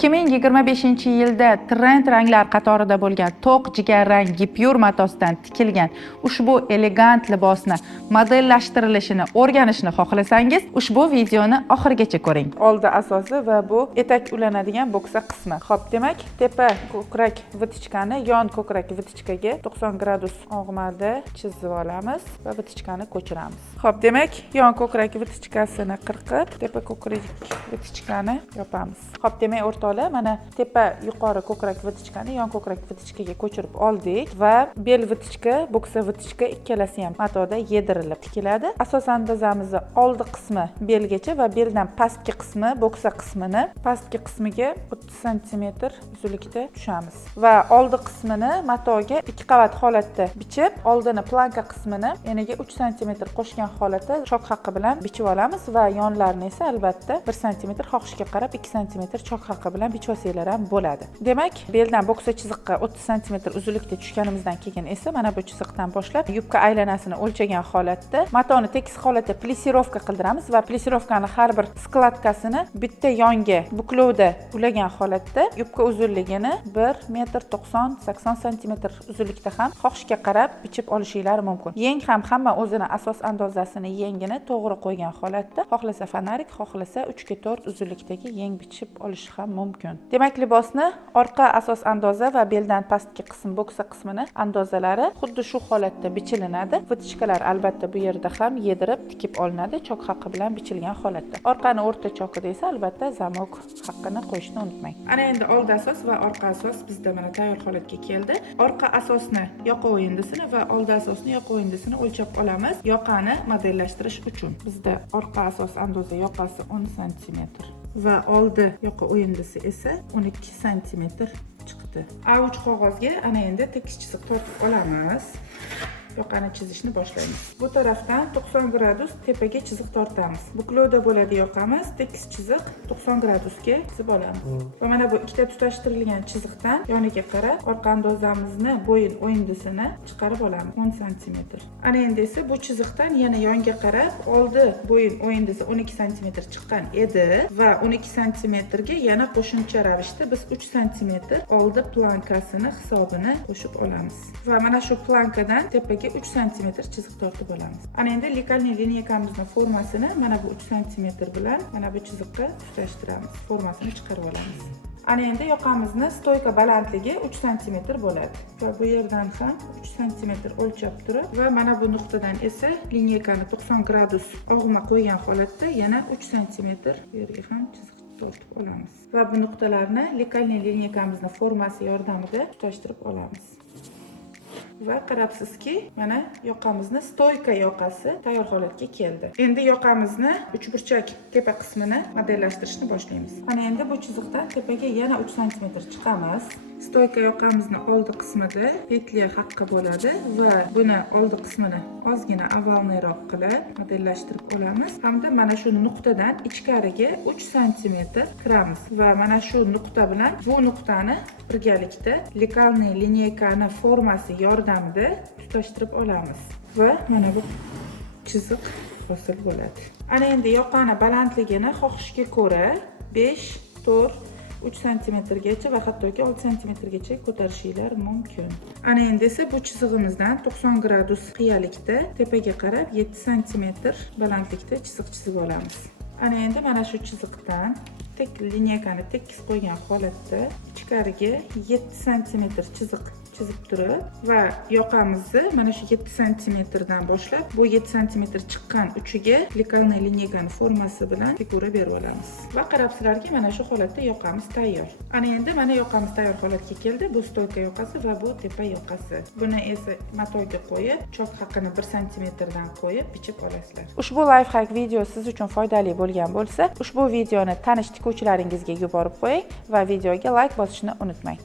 2025-yilda trend ranglar qatorida bo'lgan to'q jigarrang gipyur matosdan tikilgan ushbu elegant libosni modellashtirilishini o'rganishni xohlasangiz, ushbu videoni oxirigacha ko'ring. Oldi asosi va bu etak ulanadigan bo'ksa qismi. Xo'p, demak, tepa ko'krak vitichkani yon ko'krak vitichkaga 90 gradus og'mada chizib olamiz va vitichkani ko'chiramiz. Xo'p, demak, yon ko'krak vitichkasini qirqib, tepa ko'krak vitichkani yopamiz. Xo'p, demak, o'rtoqlar, mana tepa yuqori ko'krak vitichkani yon ko'krak vitichkaga ko'chirib oldik va bel vitichka, bo'ksa vitichka ikkalasi ham matoda yedirilib tikiladi. Asos andozamizni oldi qismi belgacha va beldan pastki qismi, bo'ksa qismini pastki qismiga 30 cm uzunlikda tushamiz va oldi qismini matoga ikki qavat holatda bichib, oldini planka qismini yoniga 3 cm qo'shgan holatda chok haqqi bilan bichib olamiz va yonlarini esa albatta 1 cm xohishga qarab 2 cm chok haqqi bilan bichib olsanglar ham bo'ladi. Demak, beldan bo'ksa chiziqqa 30 cm uzunlikda tushganimizdan keyin esa mana bu chiziqdan boshlab yubka aylanasini o'lchagan holatda matoni tekis holatda plesirovka qildiramiz va plesirovkani har bir skladkasini bitta yonga buklovda ulagan holatda yubka uzunligini 1,90-80 cm uzunlikda ham xohishga qarab bichib olishinglar mumkin. Yeng ham hamma o'zini asos andozasini yengini to'g'ri qo'ygan holatda, xohlasa fanarik, xohlasa 3/4 uzunlikdagi yeng bichib olishi ham mumkin. Demak, libosni orqa asos andoza va beldan pastki qism bo'ksa qismini andozalari xuddi shu holatda bichilinadi. Vitichkalar albatta bu yerda ham yedirib tikib olinadi, chok haqqi bilan bichilgan holatda. Orqani o'rta chokida esa albatta zamok haqqini qo'yishni unutmang. Ana endi oldi asos va orqa asos bizda mana tayyor holatga keldi. Orqa asosni yoqa o'yindisini va oldi asosni yoqa o'yindisini o'lchab olamiz. Yoqani modellashtirish uchun bizda orqa asos andoza yoqasi 10 cm va oldi yoqa o'yindisi esa 12 cm chiqdi. A3 qog'ozga ana endi tekis chiziq tortib olamiz. Yoqani chizishni boshlaymiz. Bu tarafdan 90 gradus tepaga chiziq tortamiz. Buklovda bo'ladi yoqamiz, tekis chiziq 90 gradusga chizib olamiz. Va mana bu ikkita tutashtirilgan chiziqdan yoniga qarab orqa andozamizni bo'yin o'yindisini chiqarib olamiz 10 cm. Ana endi esa bu chiziqdan yana yonga qarab oldi bo'yin o'yindisi 12 cm chiqqan edi va 12 cm ga yana qo'shimcha ravishda biz 3 cm oldi plankasini hisobini qo'shib olamiz. Va mana shu plankadan tepaga 3 cm chiziq tortib olamiz. Ana endi likalniy lineykamizning formasini mana bu 3 cm bilan mana bu chiziqqa tutashtiramiz. Formasini chiqarib olamiz. Ana endi yoqamizni stoyka balandligi 3 cm bo'ladi. Va bu yerdan ham 3 cm o'lchab turib va mana bu nuqtadan esa lineykani 90 gradus og'ma qo'ygan holatda yana 3 cm bu yerga ham chiziq tortib olamiz. Va bu nuqtalarni likalniy lineykamizning formasi yordamida tutashtirib olamiz. Va qarabsizki, mana yoqamizni stoyka yoqasi tayyor holatga keldi. Endi yoqamizni uchburchak tepa qismini modellashtirishni boshlaymiz. Mana endi bu chiziqdan tepaga yana 3 cm chiqamiz. Stoyka yoqamizni oldi qismida petliya haqqi bo'ladi va buni oldi qismini ozgina avvalniroq qilib modellashtirib olamiz. Hamda mana shu nuqtadan ichkariga 3 cm kiramiz va mana shu nuqta bilan bu nuqtani birgalikda likalniy lineykani formasi yordamida tutashtirib olamiz va mana bu chiziq hosil bo'ladi. Ana endi yoqani balandligini xohishga ko'ra 5, 4, 3 cm gacha va hattoki 6 cm gacha ko'tarishinglar mumkin. Ana endi esa bu chizig'imizdan 90 gradus qiyalikda tepaga qarab 7 cm balandlikda chiziq chizib olamiz. Ana endi mana shu chiziqdan lineykani tekis qo'ygan holatda ichkariga 7 cm chiziq chizib turib va yoqamizni mana shu 7 cm dan boshlab bu 7 cm chiqqan uchiga likalniy lineykani formasi bilan figura berib olamiz. Va qarabsizlarki, mana shu holatda yoqamiz tayyor. Ana endi mana yoqamiz tayyor holatga keldi. Bu stoyka yoqasi va bu tepa yoqasi. Buni esa matoga qo'yib, chok haqqini 1 cm dan qo'yib bichib olasizlar. Ushbu life hack video siz uchun foydali bo'lgan bo'lsa, ushbu videoni tanish tikuvchilaringizga yuborib qo'ying va videoga like bosishni unutmang.